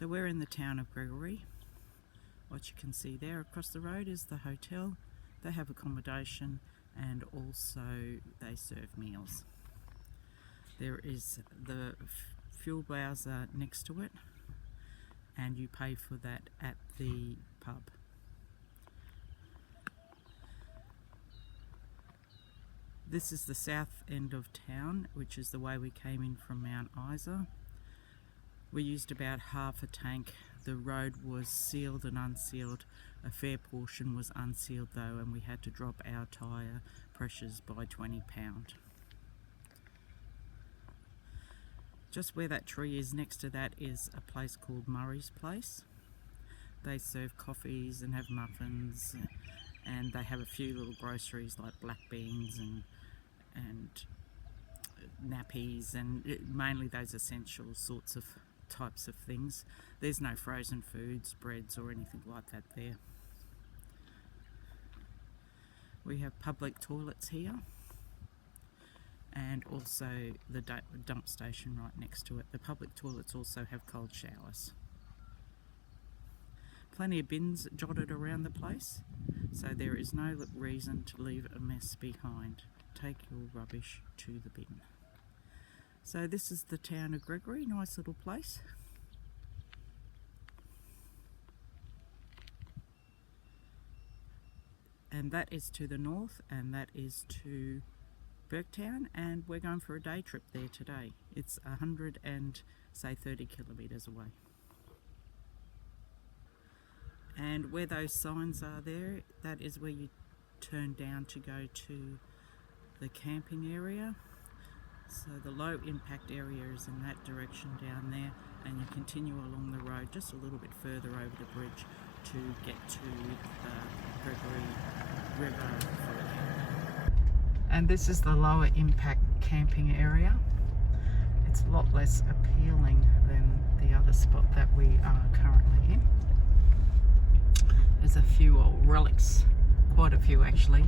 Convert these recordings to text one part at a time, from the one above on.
So we're in the town of Gregory. What you can see there across the road is the hotel. They have accommodation and also they serve meals. There is the fuel bowser next to it and you pay for that at the pub. This is the south end of town, which is the way we came in from Mount Isa. We used about half a tank. The road was sealed and unsealed. A fair portion was unsealed though, and we had to drop our tyre pressures by £20. Just where that tree is, next to that is a place called Murray's Place. They serve coffees and have muffins, and they have a few little groceries like black beans and nappies, and mainly those essential sorts of types of things. There's no frozen foods, breads or anything like that there. We have public toilets here and also the dump station right next to it. The public toilets also have cold showers. Plenty of bins jotted around the place, so there is no reason to leave a mess behind. Take your rubbish to the bin. So this is the town of Gregory, nice little place. And that is to the north, and that is to Burketown, and we're going for a day trip there today. It's 130 kilometres away. And where those signs are there, that is where you turn down to go to the camping area. So the low impact area is in that direction down there, and you continue along the road just a little bit further over the bridge to get to the Gregory River for the camp. And this is the lower impact camping area. It's a lot less appealing than the other spot that we are currently in. There's a few old relics, quite a few actually,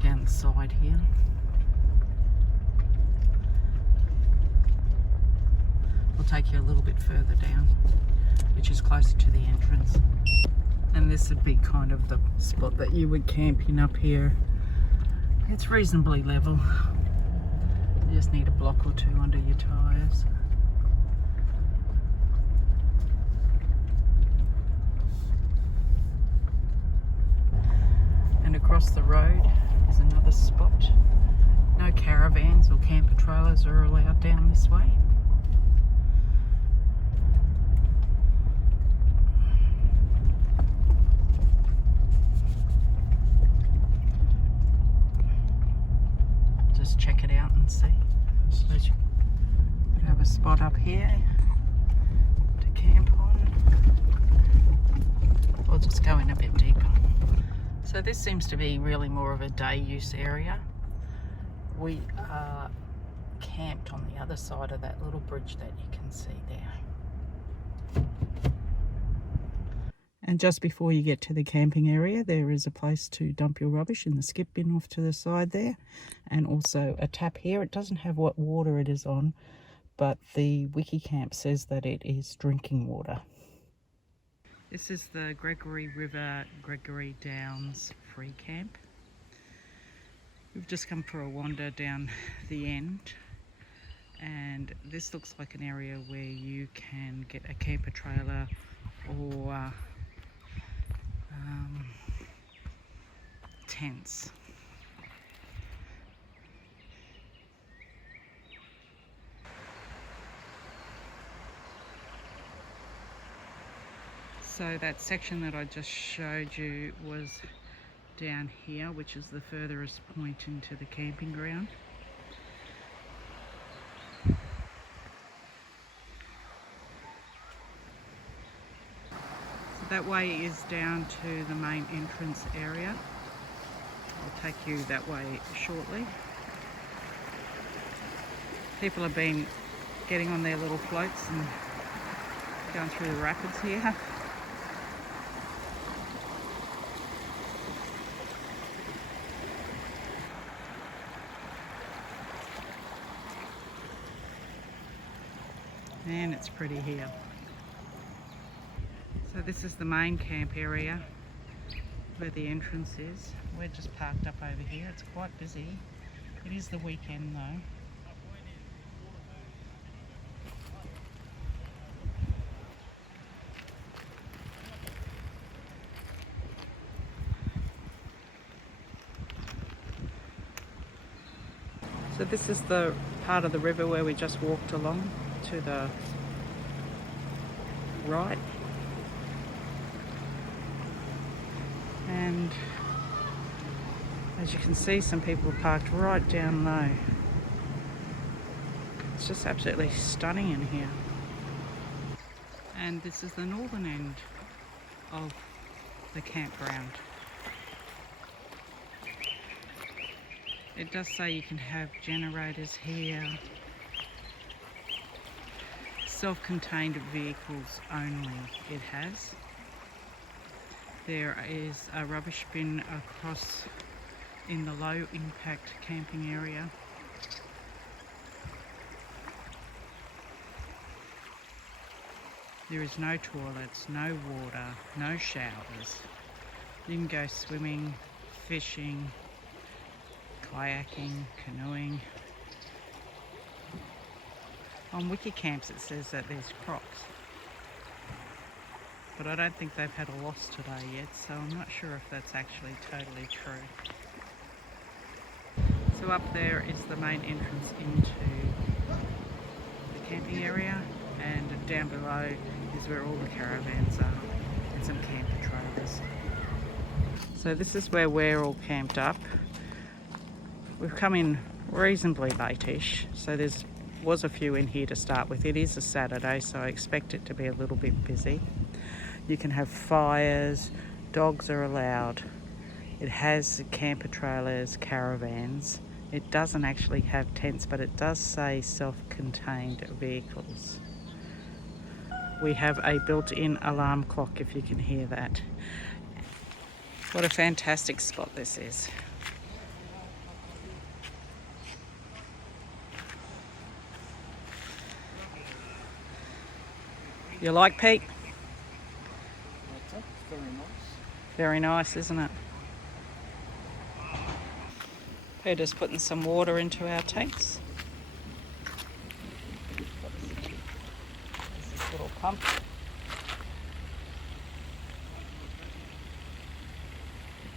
down the side here. We'll take you a little bit further down, which is closer to the entrance. And this would be kind of the spot that you would camp in up here. It's reasonably level. You just need a block or two under your tyres. And across the road is another spot. No caravans or camper trailers are allowed down this way. Just check it out and see. So you have a spot up here to camp on. We'll just go in a bit deeper. So this seems to be really more of a day use area. We are camped on the other side of that little bridge that you can see there. And just before you get to the camping area, there is a place to dump your rubbish in the skip bin off to the side there, and also a tap here. It doesn't have what water it is on, but the wiki camp says that it is drinking water. This is the Gregory River, Gregory Downs free camp. We've just come for a wander down the end, and this looks like an area where you can get a camper trailer or tents. So that section that I just showed you was down here, which is the furthest point into the camping ground. So that way is down to the main entrance area. I'll take you that way shortly. People have been getting on their little floats and going through the rapids here. And it's pretty here. So this is the main camp area where the entrance is. We're just parked up over here. It's quite busy. It is the weekend though. So this is the part of the river where we just walked along to the right. And as you can see, some people are parked right down low. It's just absolutely stunning in here. And this is the northern end of the campground. It does say you can have generators here. Self-contained vehicles only it has. There is a rubbish bin across in the low impact camping area. There is no toilets, no water, no showers. You can go swimming, fishing, kayaking, canoeing. On Wikicamps it says that there's crocs, but I don't think they've had a loss today yet, so I'm not sure if that's actually totally true. So up there is the main entrance into the camping area, and down below is where all the caravans are and some camper trailers. So this is where we're all camped up. We've come in reasonably late-ish, so was a few in here to start with. It is a Saturday, so I expect it to be a little bit busy. You can have fires, dogs are allowed. It has camper trailers, caravans. It doesn't actually have tents, but it does say self-contained vehicles. We have a built-in alarm clock, if you can hear that. What a fantastic spot this is. You like Pete? Very nice. Very nice, isn't it? Peter's putting some water into our tanks. There's this little pump.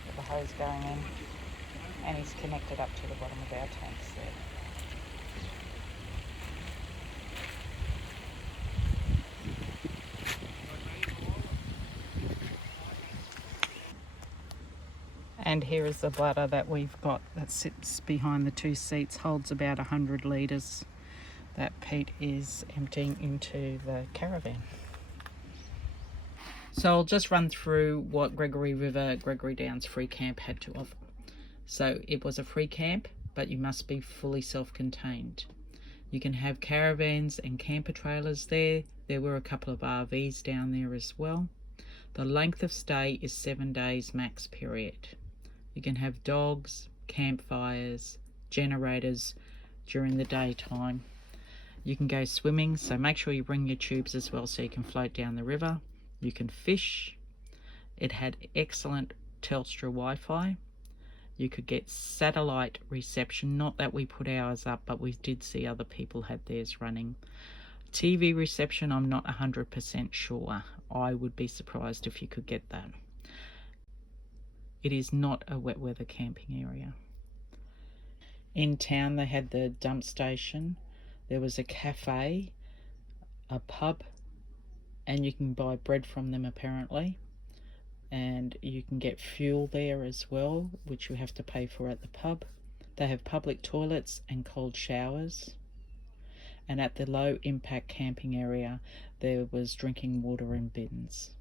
Got the hose going in, and he's connected up to the bottom of our tanks there. And here is the bladder that we've got that sits behind the two seats, holds about 100 litres that Pete is emptying into the caravan. So I'll just run through what Gregory River, Gregory Downs free camp had to offer. So it was a free camp, but you must be fully self-contained. You can have caravans and camper trailers there. There were a couple of RVs down there as well. The length of stay is 7 days max period. You can have dogs, campfires, generators during the daytime. You can go swimming, so make sure you bring your tubes as well so you can float down the river. You can fish. It had excellent Telstra Wi-Fi. You could get satellite reception, not that we put ours up, but we did see other people had theirs running. TV reception, I'm not 100% sure. I would be surprised if you could get that. It is not a wet weather camping area. In town they had the dump station, there was a cafe, a pub, and you can buy bread from them apparently. And you can get fuel there as well, which you have to pay for at the pub. They have public toilets and cold showers. And at the low impact camping area, there was drinking water in bins.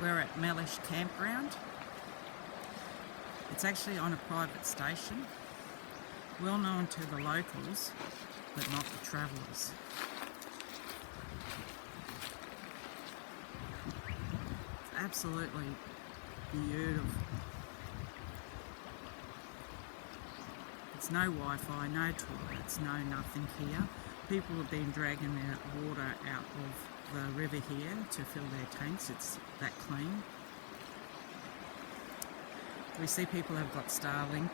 We're at Mellish campground. It's actually on a private station, well known to the locals, but not the travellers. It's absolutely beautiful. It's no Wi-Fi, no toilets, no nothing here. People have been dragging their water out of the river here to fill their tanks. It's that clean. We see people have got Starlink.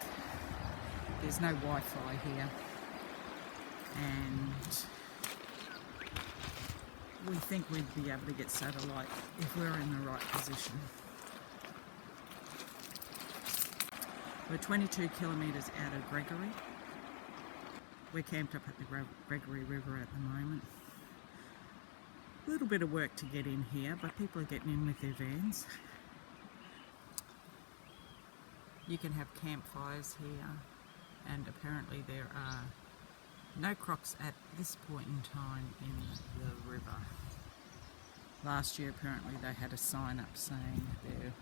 There's no Wi-Fi here, and we think we'd be able to get satellite if we're in the right position. We're 22 kilometres out of Gregory. We're camped up at the Gregory River at the moment. A little bit of work to get in here, but people are getting in with their vans. You can have campfires here, and apparently there are no crocs at this point in time in the river. Last year apparently they had a sign up saying there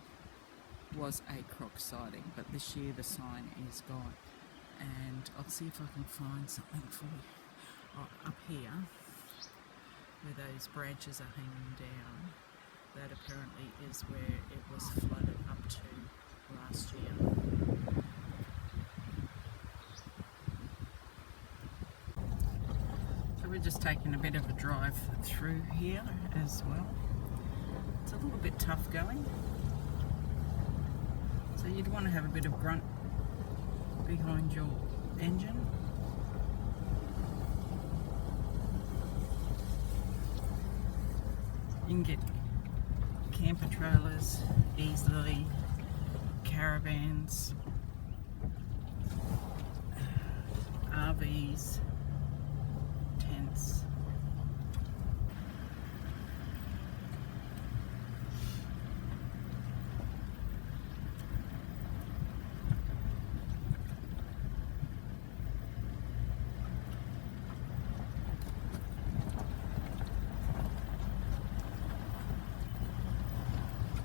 was a croc sighting, but this year the sign is gone. And I'll see if I can find something for you. Oh, up here, where those branches are hanging down, that apparently is where it was flooded up to last year. So we're just taking a bit of a drive through here as well. It's a little bit tough going, so you'd want to have a bit of grunt behind your engine. You can get camper trailers easily, caravans, RVs, tents.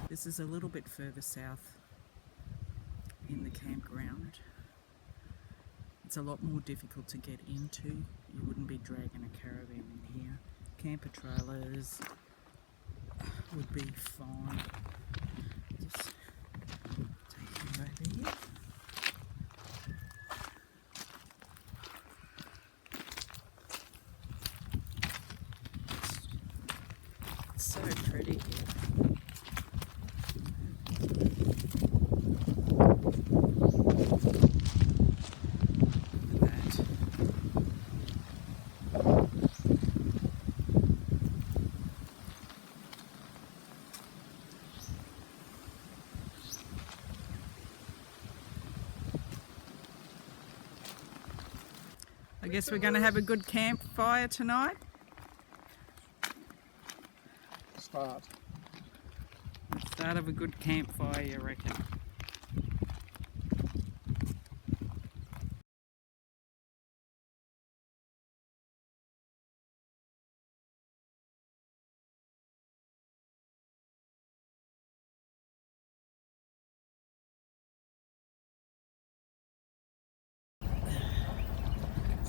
This is a little bit further south in the campground. It's a lot more difficult to get into. You wouldn't be dragging a caravan in here. Camper trailers would be fine. Just take you over here. It's so pretty here. I guess we're going to have a good campfire tonight. Start. Start of a good campfire, you reckon?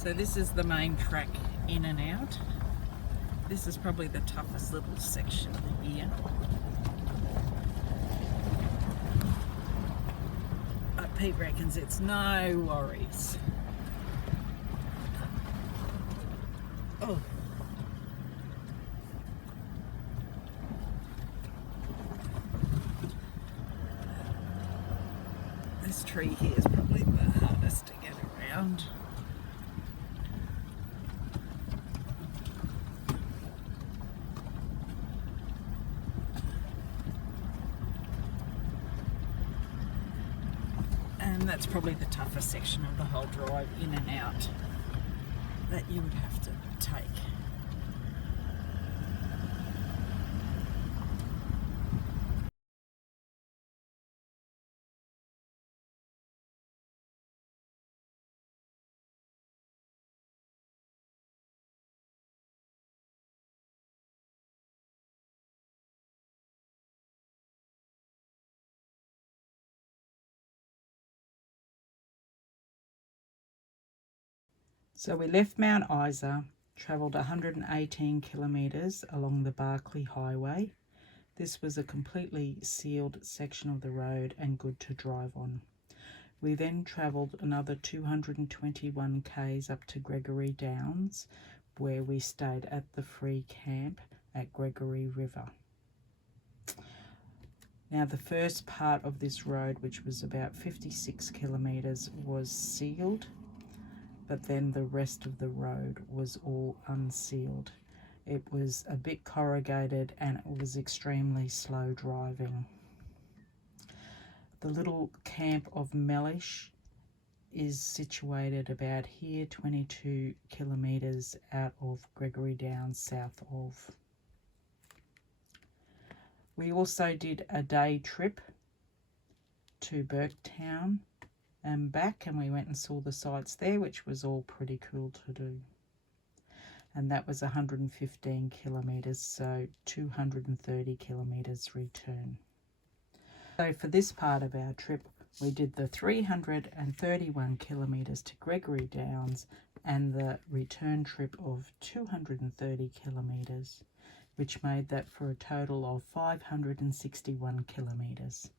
So this is the main track in and out. This is probably the toughest little section here. But Pete reckons it's no worries. Oh. This tree here is probably the hardest to get around. And that's probably the toughest section of the whole drive in and out that you would have to take. So we left Mount Isa, travelled 118 kilometres along the Barkly Highway. This was a completely sealed section of the road and good to drive on. We then travelled another 221 k's up to Gregory Downs, where we stayed at the free camp at Gregory River. Now the first part of this road, which was about 56 kilometres, was sealed, but then the rest of the road was all unsealed. It was a bit corrugated and it was extremely slow driving. The little camp of Mellish is situated about here, 22 kilometres out of Gregory Downs, south of. We also did a day trip to Burketown and back, and we went and saw the sights there, which was all pretty cool to do. And that was 115 kilometres, so 230 kilometres return. So for this part of our trip, we did the 331 kilometres to Gregory Downs and the return trip of 230 kilometres, which made that for a total of 561 kilometres.